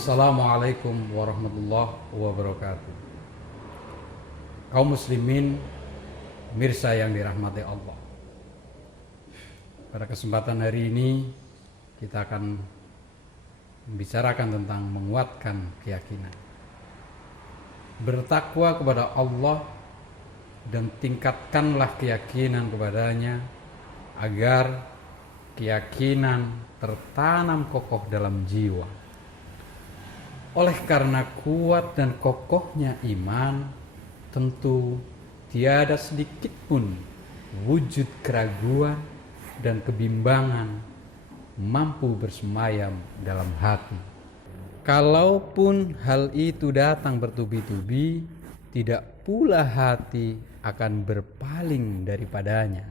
Assalamualaikum warahmatullahi wabarakatuh. Kaum muslimin, mirsa yang dirahmati Allah. Pada kesempatan hari ini kita akan membicarakan tentang menguatkan keyakinan. Bertakwa kepada Allah dan tingkatkanlah keyakinan kepadanya agar keyakinan tertanam kokoh dalam jiwa. Oleh karena kuat dan kokohnya iman, tentu tiada sedikit pun wujud keraguan dan kebimbangan mampu bersemayam dalam hati. Kalaupun hal itu datang bertubi-tubi, tidak pula hati akan berpaling daripadanya.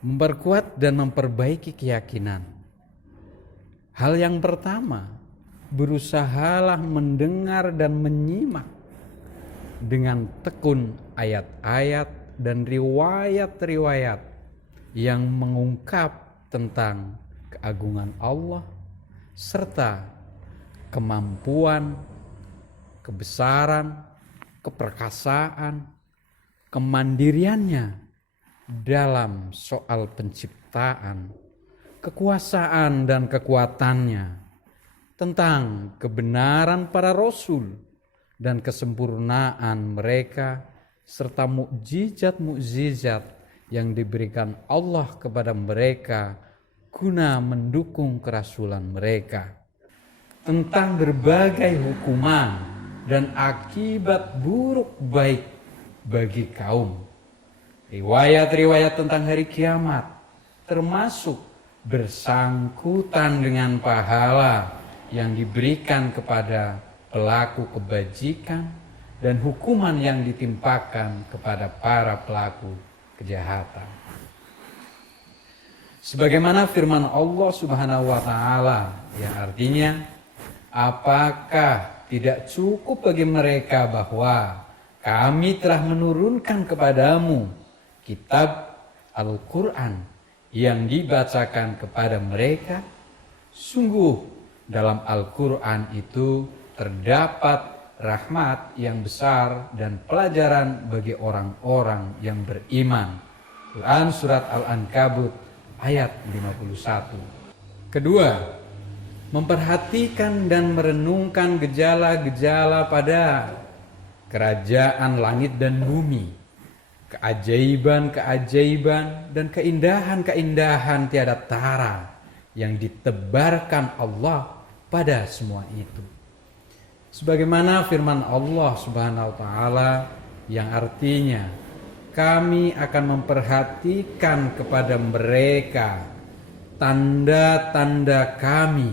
Memperkuat dan memperbaiki keyakinan. Hal yang pertama, berusahalah mendengar dan menyimak dengan tekun ayat-ayat dan riwayat-riwayat yang mengungkap tentang keagungan Allah serta kemampuan, kebesaran, keperkasaan, kemandiriannya dalam soal penciptaan, kekuasaan dan kekuatannya, tentang kebenaran para rasul dan kesempurnaan mereka, serta mukjizat-mukjizat yang diberikan Allah kepada mereka guna mendukung kerasulan mereka, tentang berbagai hukuman dan akibat buruk baik bagi kaum. Riwayat-riwayat tentang hari kiamat termasuk bersangkutan dengan pahala yang diberikan kepada pelaku kebajikan dan hukuman yang ditimpakan kepada para pelaku kejahatan. Sebagaimana firman Allah Subhanahu wa taala yang artinya, apakah tidak cukup bagi mereka bahwa kami telah menurunkan kepadamu kitab Al-Quran yang dibacakan kepada mereka? Sungguh dalam Al-Quran itu terdapat rahmat yang besar dan pelajaran bagi orang-orang yang beriman. Quran Surat Al-Ankabut ayat 51. Kedua, memperhatikan dan merenungkan gejala-gejala pada kerajaan langit dan bumi, keajaiban-keajaiban dan keindahan-keindahan tiada tara yang ditebarkan Allah pada semua itu. Sebagaimana firman Allah Subhanahu wa taala yang artinya, kami akan memperhatikan kepada mereka tanda-tanda kami,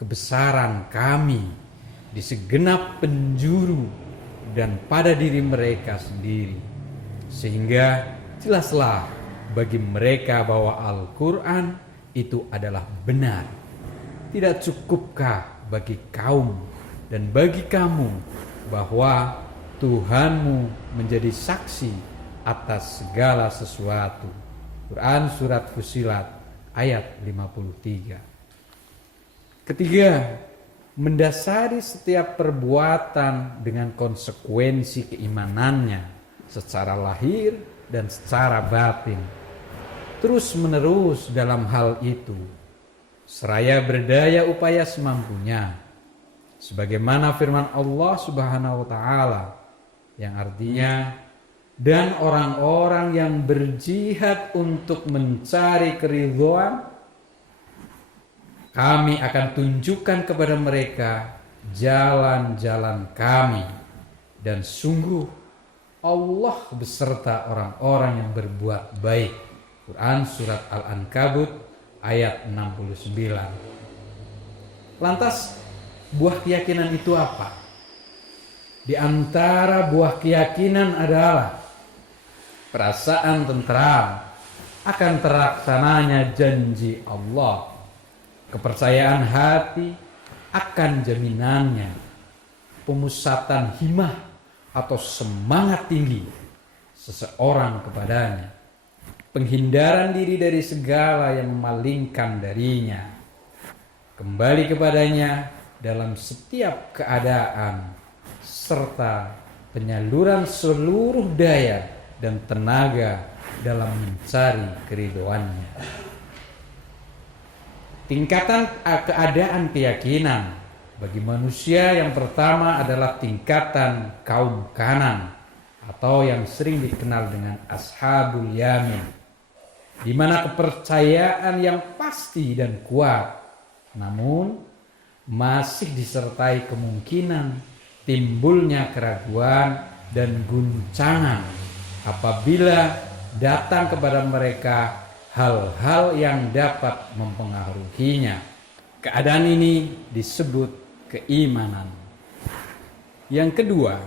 kebesaran kami di segenap penjuru dan pada diri mereka sendiri, sehingga jelaslah bagi mereka bahwa Al-Quran itu adalah benar. Tidak cukupkah bagi kaum dan bagi kamu bahwa Tuhanmu menjadi saksi atas segala sesuatu? Quran Surat Fussilat ayat 53. Ketiga, mendasari setiap perbuatan dengan konsekuensi keimanannya secara lahir dan secara batin, terus menerus dalam hal itu, seraya berdaya upaya semampunya, sebagaimana firman Allah Subhanahu wa taala yang artinya, dan orang-orang yang berjihad untuk mencari keridhaan, kami akan tunjukkan kepada mereka jalan-jalan kami, dan sungguh Allah beserta orang-orang yang berbuat baik. Quran Surat Al-Ankabut ayat 69. Lantas buah keyakinan itu apa? Di antara buah keyakinan adalah perasaan tentram akan terlaksananya janji Allah, kepercayaan hati akan jaminannya, pemusatan himmah atau semangat tinggi seseorang kepadanya, penghindaran diri dari segala yang memalingkan darinya, kembali kepadanya dalam setiap keadaan, serta penyaluran seluruh daya dan tenaga dalam mencari keridhoannya. Tingkatan keadaan keyakinan bagi manusia yang pertama adalah tingkatan kaum kanan atau yang sering dikenal dengan ashabul yamin, di mana kepercayaan yang pasti dan kuat, namun masih disertai kemungkinan timbulnya keraguan dan guncangan apabila datang kepada mereka hal-hal yang dapat mempengaruhinya. Keadaan ini disebut keimanan. Yang kedua,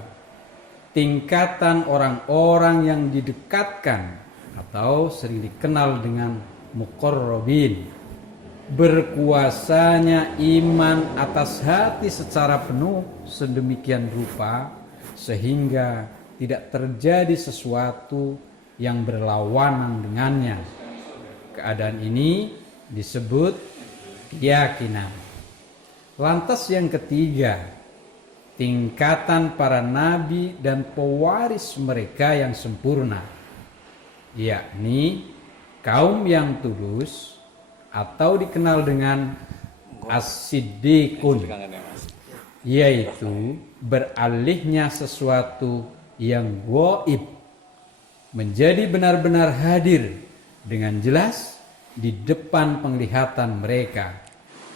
tingkatan orang-orang yang didekatkan atau sering dikenal dengan muqarrabin, berkuasanya iman atas hati secara penuh sedemikian rupa sehingga tidak terjadi sesuatu yang berlawanan dengannya. Keadaan ini disebut keyakinan. Lantas yang ketiga, tingkatan para nabi dan pewaris mereka yang sempurna, yakni kaum yang tulus atau dikenal dengan as-siddiqun, yaitu beralihnya sesuatu yang gaib menjadi benar-benar hadir dengan jelas di depan penglihatan mereka.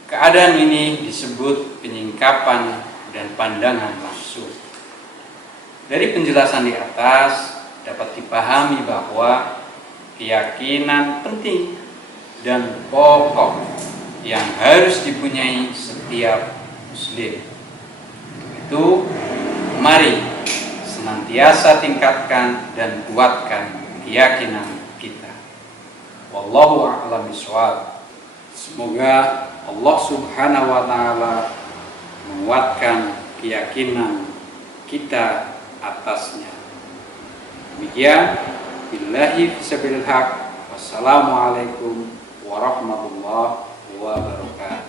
Keadaan ini disebut penyingkapan dan pandangan langsung. Dari penjelasan di atas dapat dipahami bahwa keyakinan penting dan pokok yang harus dipunyai setiap muslim. Itu mari senantiasa tingkatkan dan kuatkan keyakinan kita. Wallahu a'lam bishawab. Semoga Allah Subhanahu wa taala menguatkan keyakinan kita atasnya. Demikian, billahi fisabilil haq. Wassalamualaikum warahmatullahi wabarakatuh.